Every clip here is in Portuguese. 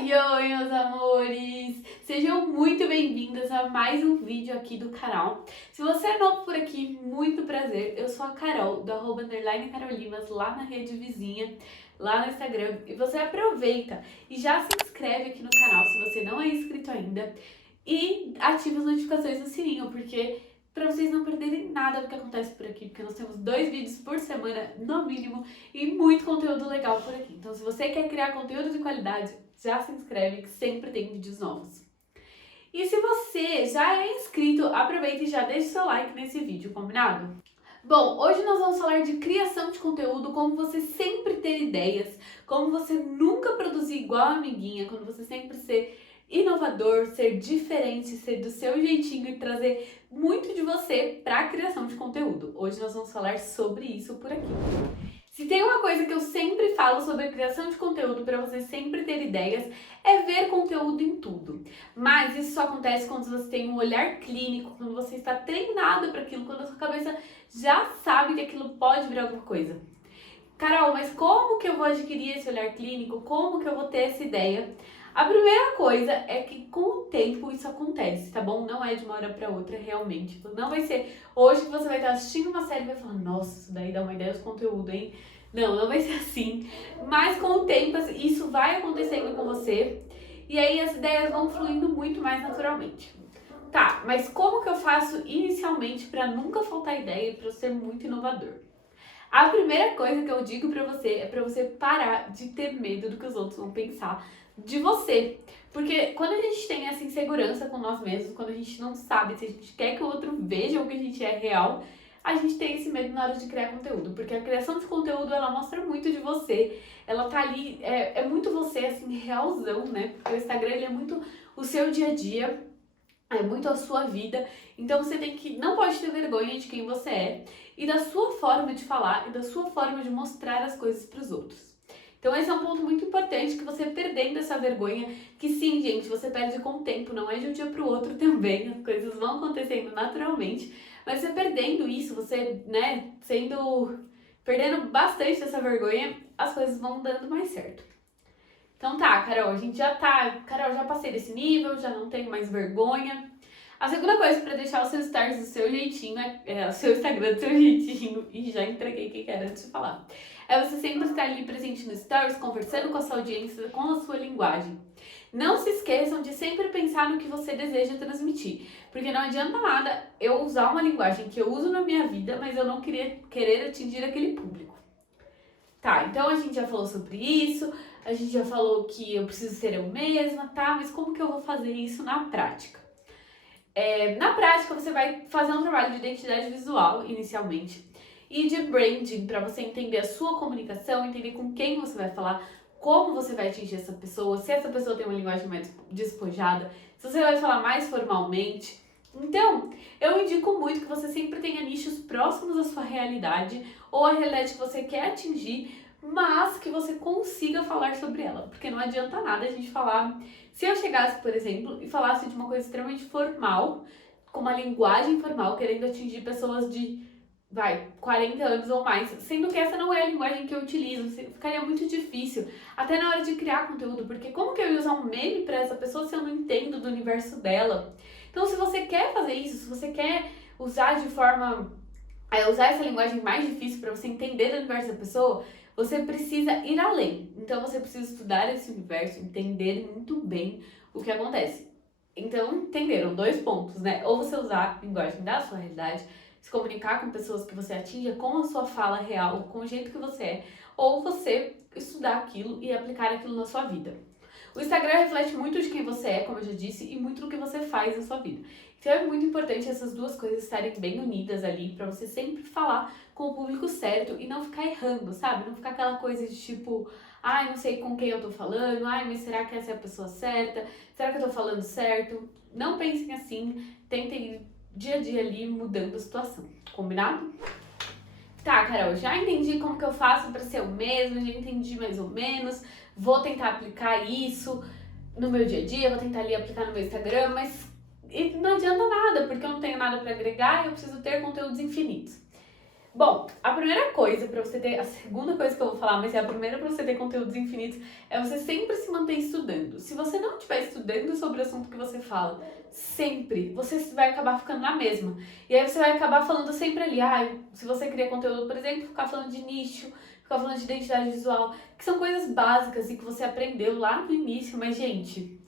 Oi, oi, meus amores! Sejam muito bem-vindas a mais um vídeo aqui do canal. Se você é novo por aqui, muito prazer. Eu sou a Carol, do @_Carolinas, lá na rede vizinha, lá no Instagram. E você aproveita e já se inscreve aqui no canal, se você não é inscrito ainda. E ativa as notificações no sininho, porque para vocês não perderem nada do que acontece por aqui, porque nós temos 2 vídeos por semana, no mínimo, e muito conteúdo legal por aqui. Então, se você quer criar conteúdo de qualidade, já se inscreve que sempre tem vídeos novos. E se você já é inscrito, aproveita e já deixa o seu like nesse vídeo, combinado? Bom, hoje nós vamos falar de criação de conteúdo, como você sempre ter ideias, como você nunca produzir igual a amiguinha, como você sempre ser inovador, ser diferente, ser do seu jeitinho e trazer muito de você para a criação de conteúdo. Hoje nós vamos falar sobre isso por aqui. Se tem uma coisa que eu sempre falo sobre a criação de conteúdo para você sempre ter ideias, é ver conteúdo em tudo. Mas isso só acontece quando você tem um olhar clínico, quando você está treinado para aquilo, quando a sua cabeça já sabe que aquilo pode virar alguma coisa. Carol, mas como que eu vou adquirir esse olhar clínico? Como que eu vou ter essa ideia? A primeira coisa é que com o tempo isso acontece, tá bom? Não é de uma hora pra outra, realmente. Não vai ser hoje que você vai estar assistindo uma série e vai falar, nossa, isso daí dá uma ideia de conteúdo, hein? Não, não vai ser assim. Mas com o tempo isso vai acontecendo com você e aí as ideias vão fluindo muito mais naturalmente. Tá, mas como que eu faço inicialmente pra nunca faltar ideia e pra eu ser muito inovador? A primeira coisa que eu digo pra você é pra você parar de ter medo do que os outros vão pensar de você. Porque quando a gente tem essa insegurança com nós mesmos, quando a gente não sabe se a gente quer que o outro veja o que a gente é real, a gente tem esse medo na hora de criar conteúdo. Porque a criação de conteúdo, ela mostra muito de você. Ela tá ali, é muito você, assim, realzão, né? Porque o Instagram, ele é muito o seu dia a dia, é muito a sua vida, então você não pode ter vergonha de quem você é e da sua forma de falar e da sua forma de mostrar as coisas para os outros. Então esse é um ponto muito importante, que você perdendo essa vergonha, que sim, gente, você perde com o tempo, não é de um dia para o outro também, as coisas vão acontecendo naturalmente, mas você perdendo isso, você, né, perdendo bastante dessa vergonha, as coisas vão dando mais certo. Então tá, Carol, Carol, já passei desse nível, já não tenho mais vergonha. A segunda coisa pra deixar os seus stories do seu jeitinho, o seu Instagram do seu jeitinho, e já entreguei quem quer antes de falar, é você sempre estar ali presente no stories, conversando com a sua audiência, com a sua linguagem. Não se esqueçam de sempre pensar no que você deseja transmitir, porque não adianta nada eu usar uma linguagem que eu uso na minha vida, mas eu não querer atingir aquele público. Tá, então a gente já falou sobre isso, a gente já falou que eu preciso ser eu mesma, tá? Mas como que eu vou fazer isso na prática? Na prática, você vai fazer um trabalho de identidade visual, inicialmente, e de branding, para você entender a sua comunicação, entender com quem você vai falar, como você vai atingir essa pessoa, se essa pessoa tem uma linguagem mais despojada, se você vai falar mais formalmente. Então, eu indico muito que você sempre tenha nichos próximos à sua realidade ou à realidade que você quer atingir, mas que você consiga falar sobre ela, porque não adianta nada a gente falar. Se eu chegasse, por exemplo, e falasse de uma coisa extremamente formal, com uma linguagem formal, querendo atingir pessoas de 40 anos ou mais, sendo que essa não é a linguagem que eu utilizo, ficaria muito difícil, até na hora de criar conteúdo, porque como que eu ia usar um meme para essa pessoa se eu não entendo do universo dela? Então, se você quer fazer isso, se você quer usar de forma usar essa linguagem mais difícil para você entender o universo da pessoa, você precisa ir além. Então, você precisa estudar esse universo, entender muito bem o que acontece. Então, entenderam? 2 pontos, né? Ou você usar a linguagem da sua realidade, se comunicar com pessoas que você atinja com a sua fala real, com o jeito que você é, ou você estudar aquilo e aplicar aquilo na sua vida. O Instagram reflete muito de quem você é, como eu já disse, e muito do que você faz na sua vida. Então é muito importante essas duas coisas estarem bem unidas ali, pra você sempre falar com o público certo e não ficar errando, sabe? Não ficar aquela coisa de tipo, ai, não sei com quem eu tô falando, ai, mas será que essa é a pessoa certa? Será que eu tô falando certo? Não pensem assim, tentem ir dia a dia ali mudando a situação, combinado? Tá, Carol, já entendi como que eu faço pra ser eu mesma, já entendi mais ou menos, vou tentar aplicar isso no meu dia a dia, vou tentar ali aplicar no meu Instagram, mas não adianta nada, porque eu não tenho nada pra agregar e eu preciso ter conteúdos infinitos. Bom, a primeira coisa pra você ter, a segunda coisa que eu vou falar, mas é a primeira pra você ter conteúdos infinitos, é você sempre se manter estudando. Se você não estiver estudando sobre o assunto que você fala, sempre, você vai acabar ficando na mesma. E aí você vai acabar falando sempre ali, se você cria conteúdo, por exemplo, ficar falando de nicho, ficar falando de identidade visual, que são coisas básicas e que você aprendeu lá no início, mas gente,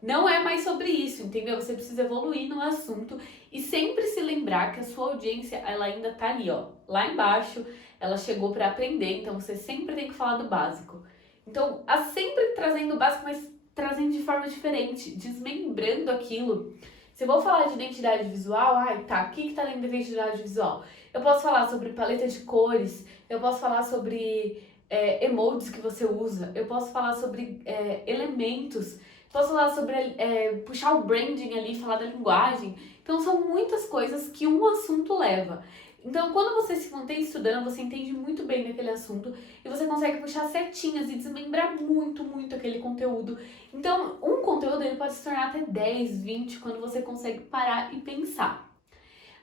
não é mais sobre isso, entendeu? Você precisa evoluir no assunto e sempre se lembrar que a sua audiência, ela ainda tá ali, ó, lá embaixo, ela chegou para aprender, então você sempre tem que falar do básico. Então, sempre trazendo o básico, mas trazendo de forma diferente, desmembrando aquilo. Se eu vou falar de identidade visual, o que tá dentro da identidade visual? Eu posso falar sobre paleta de cores, eu posso falar sobre emojis que você usa, eu posso falar sobre elementos, posso falar sobre puxar o branding ali, falar da linguagem. Então são muitas coisas que um assunto leva. Então quando você se mantém estudando, você entende muito bem daquele assunto e você consegue puxar setinhas e desmembrar muito, muito aquele conteúdo. Então um conteúdo ele pode se tornar até 10, 20 quando você consegue parar e pensar.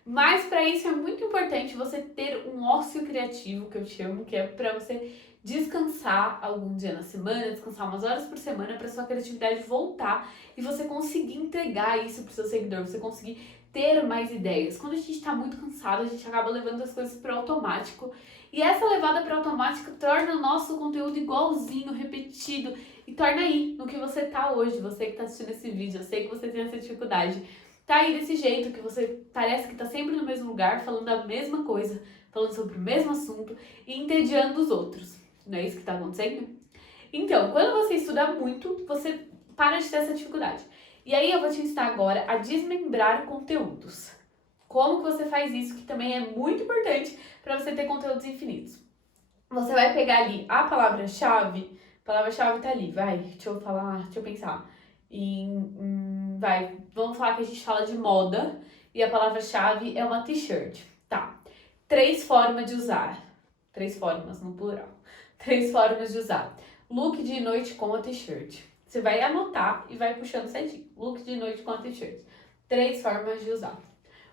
Mas para isso é muito importante você ter um ócio criativo, que eu chamo, que é para você descansar algum dia na semana, descansar umas horas por semana para sua criatividade voltar e você conseguir entregar isso para o seu seguidor, você conseguir ter mais ideias. Quando a gente está muito cansado, a gente acaba levando as coisas para o automático e essa levada para o automático torna o nosso conteúdo igualzinho, repetido e torna aí no que você tá hoje, você que está assistindo esse vídeo, eu sei que você tem essa dificuldade. Tá aí desse jeito, que você parece que tá sempre no mesmo lugar, falando a mesma coisa, falando sobre o mesmo assunto e entediando os outros. Não é isso que tá acontecendo? Então, quando você estuda muito, você para de ter essa dificuldade. E aí eu vou te ensinar agora a desmembrar conteúdos. Como que você faz isso, que também é muito importante para você ter conteúdos infinitos. Você vai pegar ali a palavra-chave tá ali, deixa eu pensar. Vamos falar que a gente fala de moda e a palavra-chave é uma t-shirt. Tá. 3 formas de usar. 3 formas no plural. 3 formas de usar. Look de noite com a t-shirt. Você vai anotar e vai puxando certinho. Look de noite com a t-shirt. 3 formas de usar.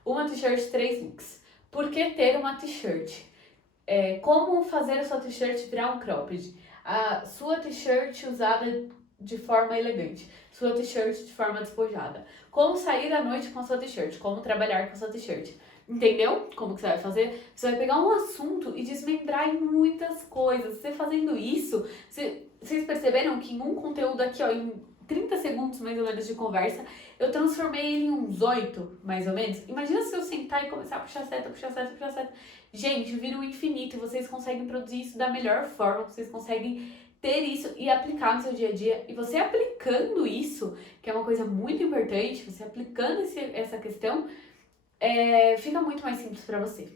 Uma t-shirt, 3 looks. Por que ter uma t-shirt? Como fazer a sua t-shirt virar um cropped? A sua t-shirt usada de forma elegante. Sua t-shirt de forma despojada. Como sair à noite com a sua t-shirt. Como trabalhar com a sua t-shirt. Entendeu como que você vai fazer? Você vai pegar um assunto e desmembrar em muitas coisas. Você fazendo isso, vocês perceberam que em um conteúdo aqui, ó, em 30 segundos mais ou menos de conversa, eu transformei ele em uns 8, mais ou menos. Imagina se eu sentar e começar a puxar seta, puxar seta, puxar seta. Gente, vira um infinito e vocês conseguem produzir isso da melhor forma, vocês conseguem ter isso e aplicar no seu dia a dia. E você aplicando isso, que é uma coisa muito importante, você aplicando essa questão, fica muito mais simples para você.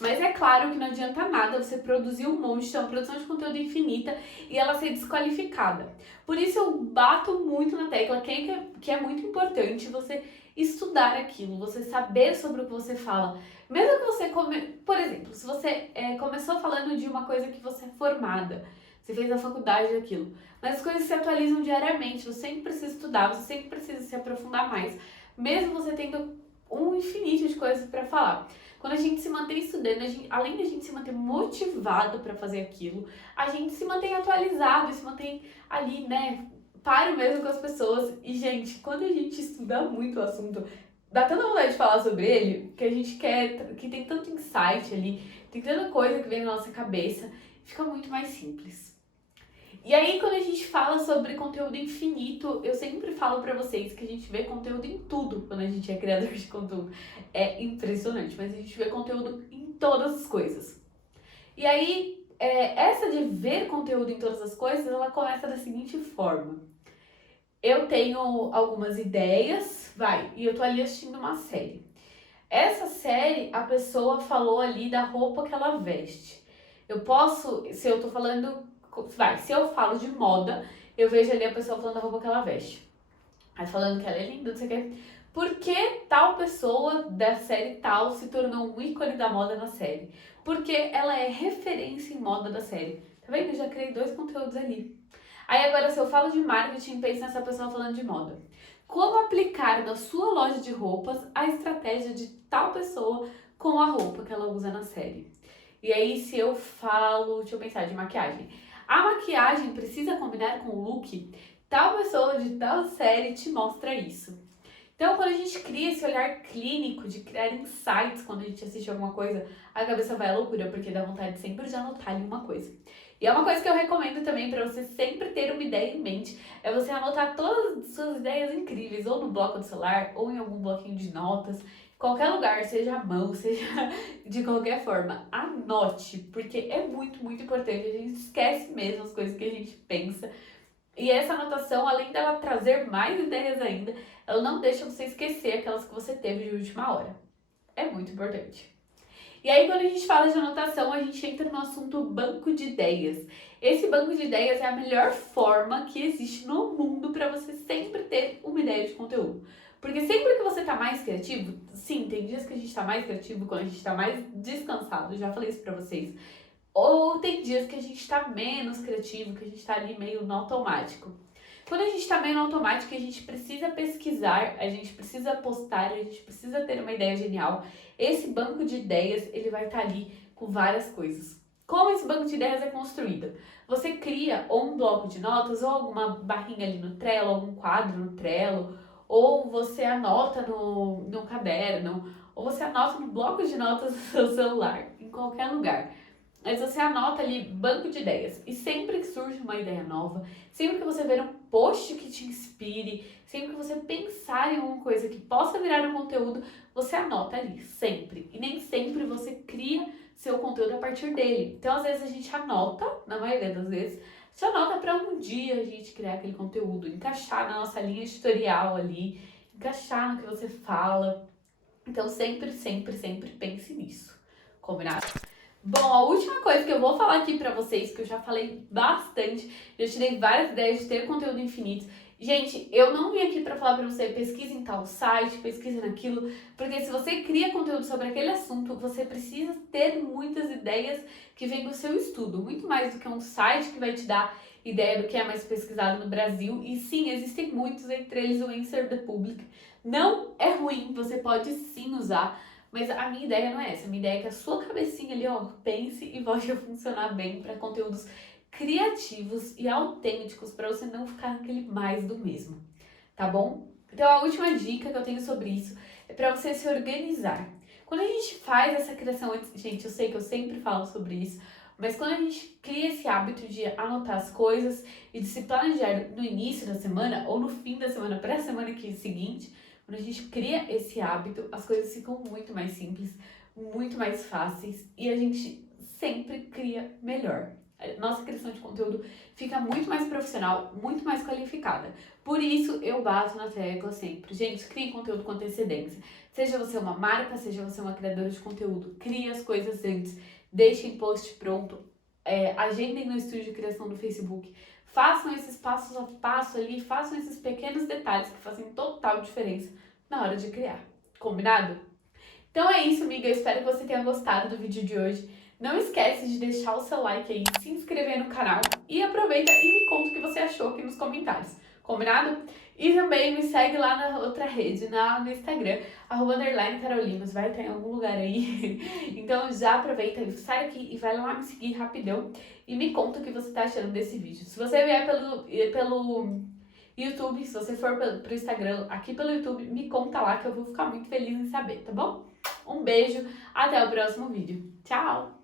Mas é claro que não adianta nada você produzir um monte, ter uma produção de conteúdo infinita e ela ser desqualificada. Por isso eu bato muito na tecla que é muito importante você estudar aquilo, você saber sobre o que você fala. Mesmo que você, por exemplo, se você começou falando de uma coisa que você é formada, você fez a faculdade daquilo, mas as coisas se atualizam diariamente, você sempre precisa estudar, você sempre precisa se aprofundar mais, mesmo você tendo um infinito de coisas para falar. Quando a gente se mantém estudando, além de a gente se manter motivado para fazer aquilo, a gente se mantém atualizado, se mantém ali, né, paro mesmo com as pessoas. E, gente, quando a gente estuda muito o assunto, dá tanta vontade de falar sobre ele, que a gente quer, que tem tanto insight ali, tem tanta coisa que vem na nossa cabeça, fica muito mais simples. E aí, quando a gente fala sobre conteúdo infinito, eu sempre falo pra vocês que a gente vê conteúdo em tudo quando a gente é criador de conteúdo. É impressionante, mas a gente vê conteúdo em todas as coisas. E aí, essa de ver conteúdo em todas as coisas, ela começa da seguinte forma. Eu tenho algumas ideias, e eu tô ali assistindo uma série. Essa série, a pessoa falou ali da roupa que ela veste. Eu posso, se eu tô falando... se eu falo de moda, eu vejo ali a pessoa falando da roupa que ela veste. Aí falando que ela é linda, não sei o quê. Por que tal pessoa da série tal se tornou um ícone da moda na série? Porque ela é referência em moda da série. Tá vendo? Eu já criei 2 conteúdos ali. Aí agora, se eu falo de marketing, pense nessa pessoa falando de moda. Como aplicar na sua loja de roupas a estratégia de tal pessoa com a roupa que ela usa na série? E aí, se eu falo, deixa eu pensar, de maquiagem. A maquiagem precisa combinar com o look? Tal pessoa de tal série te mostra isso. Então, quando a gente cria esse olhar clínico de criar insights quando a gente assiste alguma coisa, a cabeça vai à loucura, porque dá vontade sempre de anotar ali uma coisa. E é uma coisa que eu recomendo também para você sempre ter uma ideia em mente, é você anotar todas as suas ideias incríveis, ou no bloco do celular, ou em algum bloquinho de notas, qualquer lugar, seja à mão, seja de qualquer forma, anote, porque é muito, muito importante. A gente esquece mesmo as coisas que a gente pensa. E essa anotação, além dela trazer mais ideias ainda, ela não deixa você esquecer aquelas que você teve de última hora. É muito importante. E aí, quando a gente fala de anotação, a gente entra no assunto banco de ideias. Esse banco de ideias é a melhor forma que existe no mundo para você sempre ter uma ideia de conteúdo. Porque sempre que você tá mais criativo, sim, tem dias que a gente tá mais criativo quando a gente tá mais descansado, já falei isso pra vocês. Ou tem dias que a gente tá menos criativo, que a gente tá ali meio no automático. Quando a gente tá meio no automático, a gente precisa pesquisar, a gente precisa postar, a gente precisa ter uma ideia genial. Esse banco de ideias, ele vai estar ali com várias coisas. Como esse banco de ideias é construído? Você cria ou um bloco de notas, ou alguma barrinha ali no Trello, algum quadro no Trello, ou você anota no caderno, ou você anota no bloco de notas do seu celular, em qualquer lugar. Mas você anota ali banco de ideias. E sempre que surge uma ideia nova, sempre que você ver um post que te inspire, sempre que você pensar em alguma coisa que possa virar um conteúdo, você anota ali, sempre. E nem sempre você cria seu conteúdo a partir dele. Então, às vezes, a gente anota, na maioria das vezes, a gente anota para um dia a gente criar aquele conteúdo, encaixar na nossa linha editorial ali, encaixar no que você fala. Então, sempre, sempre, sempre pense nisso. Combinado? Bom, a última coisa que eu vou falar aqui pra vocês, que eu já falei bastante, já te dei várias ideias de ter conteúdo infinito. Gente, eu não vim aqui pra falar pra você pesquisa em tal site, pesquisa naquilo, porque se você cria conteúdo sobre aquele assunto, você precisa ter muitas ideias que vêm do seu estudo, muito mais do que um site que vai te dar ideia do que é mais pesquisado no Brasil. E sim, existem muitos, entre eles o Answer the Public. Não é ruim, você pode sim usar. Mas a minha ideia não é essa. A minha ideia é que a sua cabecinha ali, ó, pense e volte a funcionar bem para conteúdos criativos e autênticos, para você não ficar naquele mais do mesmo, tá bom? Então a última dica que eu tenho sobre isso é para você se organizar. Quando a gente faz essa criação, gente, eu sei que eu sempre falo sobre isso, mas quando a gente cria esse hábito de anotar as coisas e de se planejar no início da semana ou no fim da semana para a semana seguinte, quando a gente cria esse hábito, as coisas ficam muito mais simples, muito mais fáceis e a gente sempre cria melhor. A nossa criação de conteúdo fica muito mais profissional, muito mais qualificada. Por isso eu bato na tecla sempre. Gente, crie conteúdo com antecedência. Seja você uma marca, seja você uma criadora de conteúdo, crie as coisas antes, deixem post pronto, agendem no estúdio de criação do Facebook. Façam esses passos a passo ali, façam esses pequenos detalhes que fazem total diferença na hora de criar. Combinado? Então é isso, amiga. Eu espero que você tenha gostado do vídeo de hoje. Não esquece de deixar o seu like aí, se inscrever no canal e aproveita e me conta o que você achou aqui nos comentários. Combinado? E também me segue lá na outra rede, no Instagram, @_Carolinas, vai estar em algum lugar aí. Então já aproveita e sai aqui e vai lá me seguir rapidão e me conta o que você tá achando desse vídeo. Se você vier pelo YouTube, se você for pro Instagram, aqui pelo YouTube, me conta lá que eu vou ficar muito feliz em saber, tá bom? Um beijo, até o próximo vídeo. Tchau!